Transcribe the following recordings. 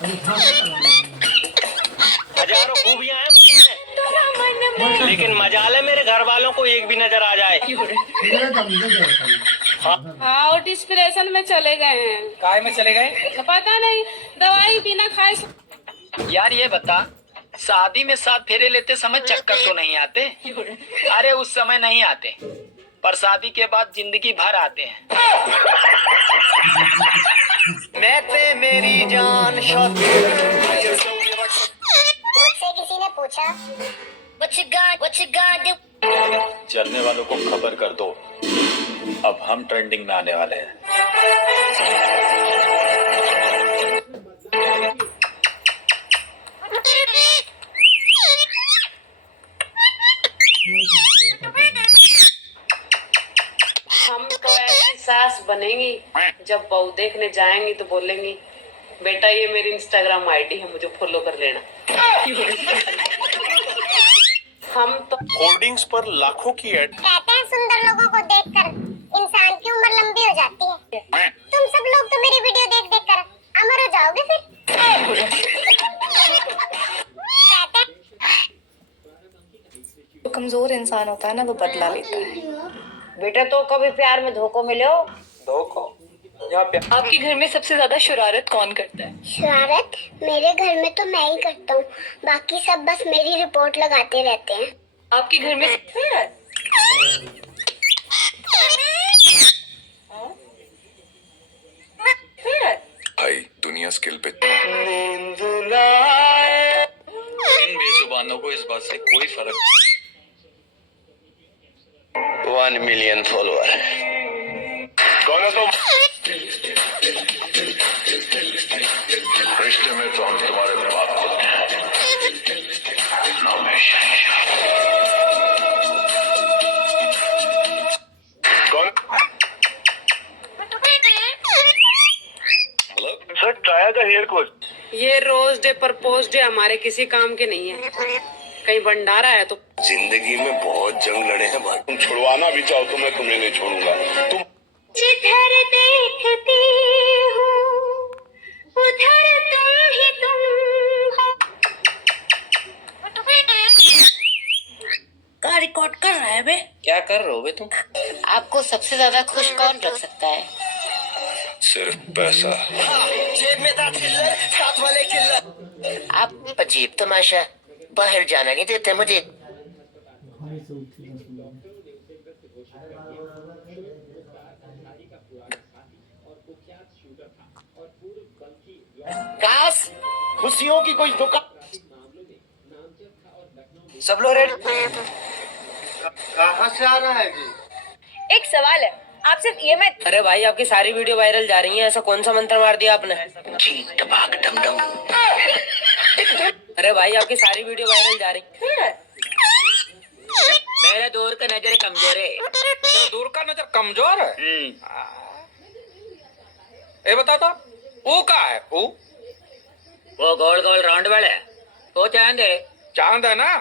हजारों खूबियां हैं मुझमें, लेकिन मजाल है मेरे घर वालों को एक भी नजर आ जाए। हाँ, और डिस्प्रेशन में चले गए हैं। काय में चले गए? पता नहीं, दवाई बिना खाए। यार ये बता, शादी में 7 फेरे लेते समय चक्कर तो नहीं आते? अरे उस समय नहीं आते, पर शादी के बाद जिंदगी भर आते हैं। मैं ते मेरी जान मुझसे किसी ने पूछा What you gonna do? चलने वालों को खबर कर दो, अब हम ट्रेंडिंग में आने वाले हैं। हम तो ऐसी सास बनेंगी, जब बहू देखने जाएंगी तो बोलेंगी, बेटा ये मेरी इंस्टाग्राम आईडी है, मुझे फॉलो कर लेना। हम तो होर्डिंग्स पर लाखों की एड। कहते हैं सुंदर लोगों को देखकर इंसान की उम्र लंबी हो जाती है। तुम सब लोग तो मेरी वीडियो देख देख कर अमर हो जाओगे फिर। जो कमजोर इंसान होता है ना, वो बदला लेता है। बेटा तो कभी प्यार में धोखो मिले हो? धोखो या प्यार? आपके घर में सबसे ज्यादा शरारत कौन करता है? शरारत मेरे घर में तो मैं ही करता हूँ, बाकी सब बस मेरी रिपोर्ट लगाते रहते हैं। आपके घर में भाई दुनिया स्किल पे। इन बेजुबानों को इस बात से कोई फर्क। 1 मिलियन फॉलोअर है। कौन है तुम? रिश्ते में तो हम तुम्हारे बाप होते हैं। कौन? Hello sir try the hair coach. ये रोज डे प्रपोज डे हमारे किसी काम के नहीं है। कहीं भंडारा है तो जिंदगी में बहुत जंग लड़े हैं भाई, तुम छुड़वाना भी चाहो तो मैं तुम्हें नहीं छोड़ूंगा। तुम जिधर देखती हूँ उधर तुम ही तुम हो। का रिकॉर्ड कर रहा है बे? क्या कर रहे हो बे तुम? आपको सबसे ज्यादा खुश कौन रख सकता है? सिर्फ पैसा। जेब में था चिल्लर, साथ वाले चिल्लर। आप अजीब तमाशा, बाहर जाना नहीं देते मुझे। काश खुशियों की कोई दुकान। सब लोग रेडी? कहाँ से आ रहा है जी? एक सवाल है, आप सिर्फ ये मत। अरे भाई आपकी सारी वीडियो वायरल जा रही है, ऐसा कौन सा मंत्र मार दिया आपने? अरे भाई आपकी सारी वीडियो वायरल जा रही है। मेरा दूर का नजर कमजोर है। तो दूर का नजर कमजोर है। ये बता तो, वो का है? वो गोल गोल राउंड वाला है, वो चांद है। चांद है ना?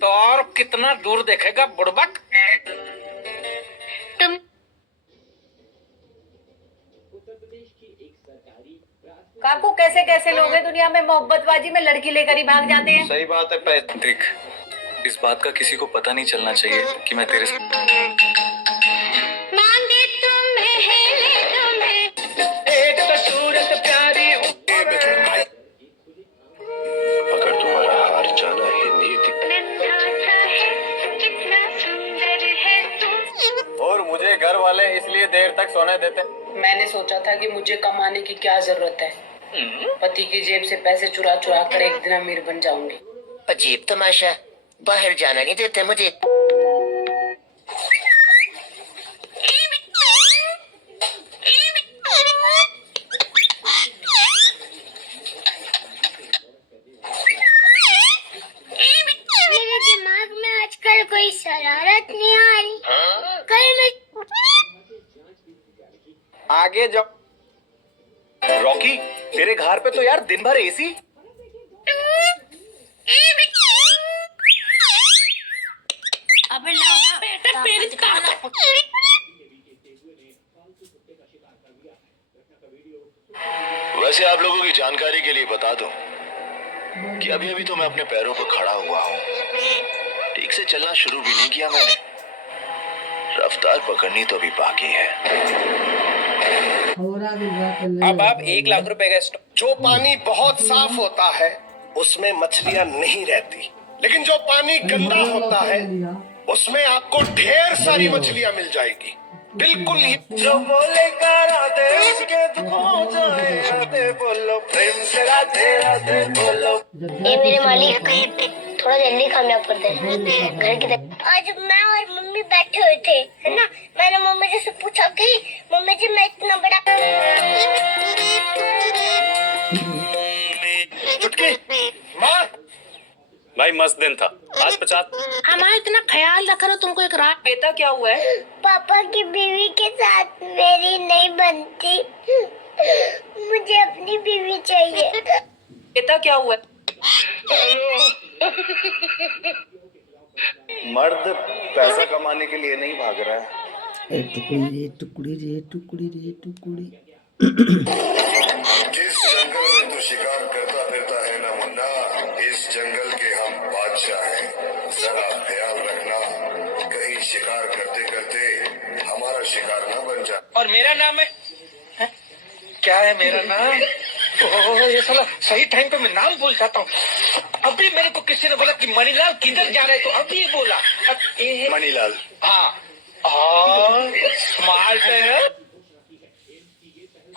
तो और कितना दूर देखेगा बुड़बक? तुम काकू कैसे कैसे लोग हैं दुनिया में, मोहब्बतबाजी में लड़की लेकर ही भाग जाते हैं। सही बात है। देख, इस बात का किसी को पता नहीं चलना चाहिए कि मैं तेरे मांगे तुम्हें ले तुम्हें। एक तो सूरत प्यारी। अगर तुम्हारा हार जाना है नीति। कितना सुंदर है तुम। और मुझे घर वाले इसलिए देर तक सोने देते। मैंने सोचा था कि मुझे कमाने की क्या जरूरत है, पति की जेब से पैसे चुरा चुरा कर एक दिन अमीर बन जाऊंगी। अजीब तमाशा, बाहर जाना नहीं देते मुझे। मेरे दिमाग में आजकल कोई शरारत नहीं आ रही। कल मैं आगे जाओ। रॉकी तेरे घर पे तो यार दिन भर एसी। अबे ना बेटा, मेरी ताकत। वैसे आप लोगों की जानकारी के लिए बता दूं कि अभी अभी तो मैं अपने पैरों पर खड़ा हुआ हूँ। ठीक से चलना शुरू भी नहीं किया मैंने। रफ्तार पकड़नी तो भी बाकी है। अब आप 1 लाख रुपए का जो पानी बहुत साफ होता है उसमें मछलियां नहीं रहती, लेकिन जो पानी गंदा होता है उसमें आपको ढेर सारी मछलियां मिल जाएगी। बिल्कुल ही जो बोलेगा राधे उसके दुख हो जाए, राधे बोलो प्रेम से, राधे राधे बोलो। ये मेरे मालिक थोड़ा जल्दी कामयाब कर दे घर की तरफ। आज मैं और मम्मी बैठे हुए थे, है ना, मैंने मम्मी जी से पूछा कि मम्मी जी मैं इतना बड़ा चुटकी मार। भाई मस्त दिन था आज 50। हमारा इतना ख्याल रख रहे हो, तुमको एक रात बेटा क्या हुआ है? पापा की बीवी के साथ मेरी नहीं बनती, मुझे अपनी बीवी चाहिए। बेटा क्या हुआ है? मर्द पैसा कमाने के लिए नहीं भाग रहा है। इस जंगल में तो शिकार करता फिरता है ना मुन्ना, इस जंगल के हम बादशाह हैं। जरा ख्याल रखना कहीं शिकार करते करते हमारा शिकार ना बन जाए। और मेरा नाम है क्या है मेरा नाम? ओह ये साला सही टाइम पे मैं नाम भूल जाता हूँ। अभी मेरे को किसी ने बोला कि मणिलाल किधर जा रहे, तो अभी बोला अब ये मणिलाल। हाँ स्मार्ट है।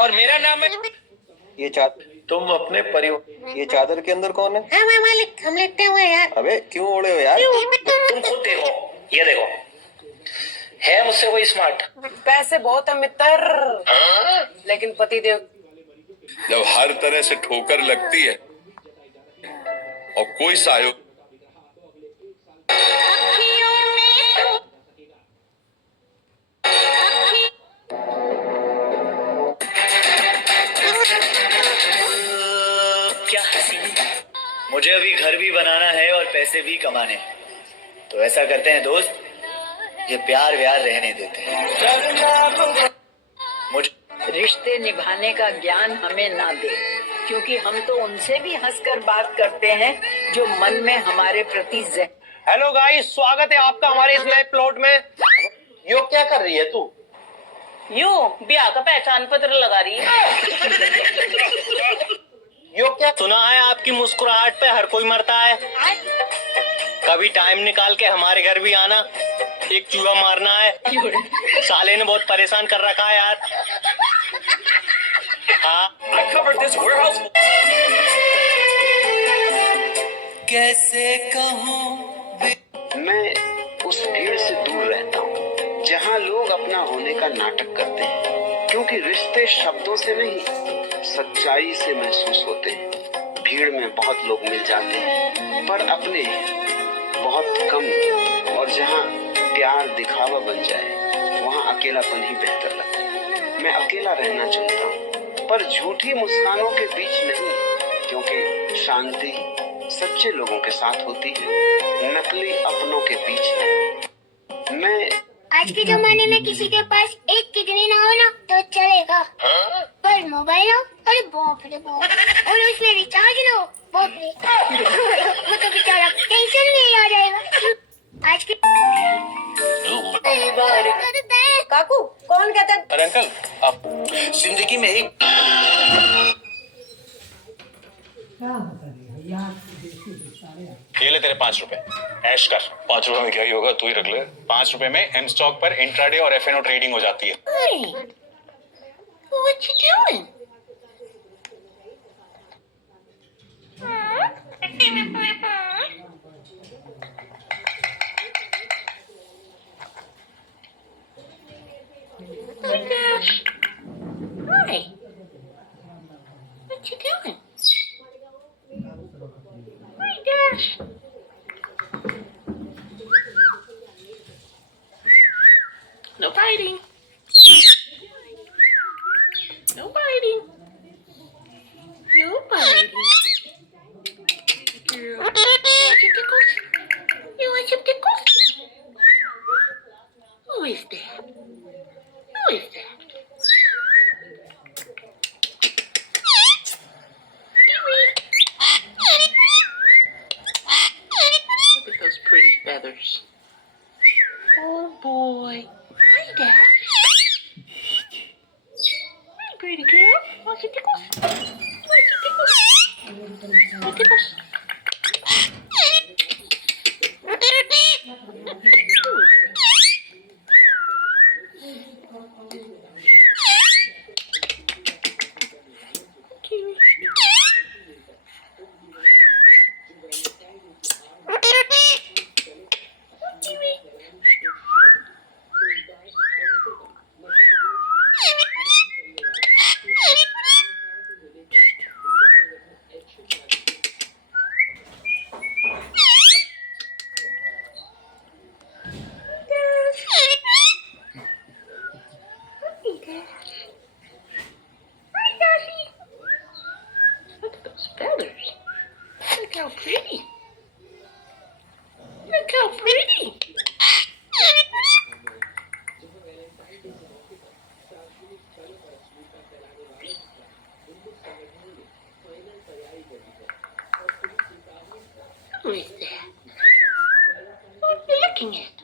और मेरा नाम है ये तुम अपने परिवार, ये चादर के अंदर कौन है? मैं मालिक, हम लेते हुए यार। अबे क्यों ओढ़े हो यार? तुम खुद देखो, ये देखो है मुझसे कोई स्मार्ट? पैसे बहुत है मित्र, लेकिन पतिदेव जब हर तरह से ठोकर लगती है और कोई सहयोग क्या हसीन। मुझे अभी घर भी बनाना है और पैसे भी कमाने हैं, तो ऐसा करते हैं दोस्त, ये प्यार व्यार रहने देते हैं। मुझे रिश्ते निभाने का ज्ञान हमें ना दे, क्योंकि हम तो उनसे भी हंसकर बात करते हैं जो मन में हमारे प्रति हेलो गाइस, स्वागत है आपका हमारे इस नए प्लॉट में। यो क्या कर रही है तू? यूं ब्याह का पहचान पत्र लगा रही है। यो क्या? सुना है आपकी मुस्कुराहट पे हर कोई मरता है। कभी टाइम निकाल के हमारे घर भी आना, एक चूहा मारना है। साले ने बहुत परेशान कर रखा है यार। हाँ कैसे कहूँ मैं उस भीड़ से दूर रहता हूँ जहाँ लोग अपना होने का नाटक करते हैं, क्योंकि रिश्ते शब्दों से नहीं सच्चाई से महसूस होते हैं। भीड़ में बहुत लोग मिल जाते हैं पर अपने बहुत कम, और जहाँ प्यार दिखावा बन जाए वहाँ अकेलापन ही बेहतर लगता है। मैं अकेला रहना चाहता हूँ पर झूठी मुस्कानों के बीच नहीं, क्योंकि शांति सच्चे लोगों के साथ होती है, नकली अपनों के बीच नहीं। मैं आज के जमाने में किसी के पास एक किडनी ना हो ना तो चलेगा, पर मोबाइल हो, अरे बाप रे बाप, और उसमें रिचार्ज ना हो, बाप रे, वो तो बेचारा टेंशन में ही आ जाएगा। आज के काकू कौन कहता है? अरे अंकल आप जिंदगी में ही ये ले तेरे 5 रुपए, ऐश कर। 5 रुपए में क्या ही होगा, तू ही रख ले। 5 रुपए में इन स्टॉक पर इंट्राडे और एफएनओ ट्रेडिंग हो जाती है। What you doing? Hi. What you doing? Hi, Dash. No biting. No biting. No biting. Girl. You want some tickles? You want some tickles? Who is that? Who is that? feathers. Oh boy. Hi, Dad. Hi, pretty girl. Want some tickles? Want some tickles? Want tickles? Look at those feathers. Look how pretty. Look how pretty. Who is that? What are you looking at?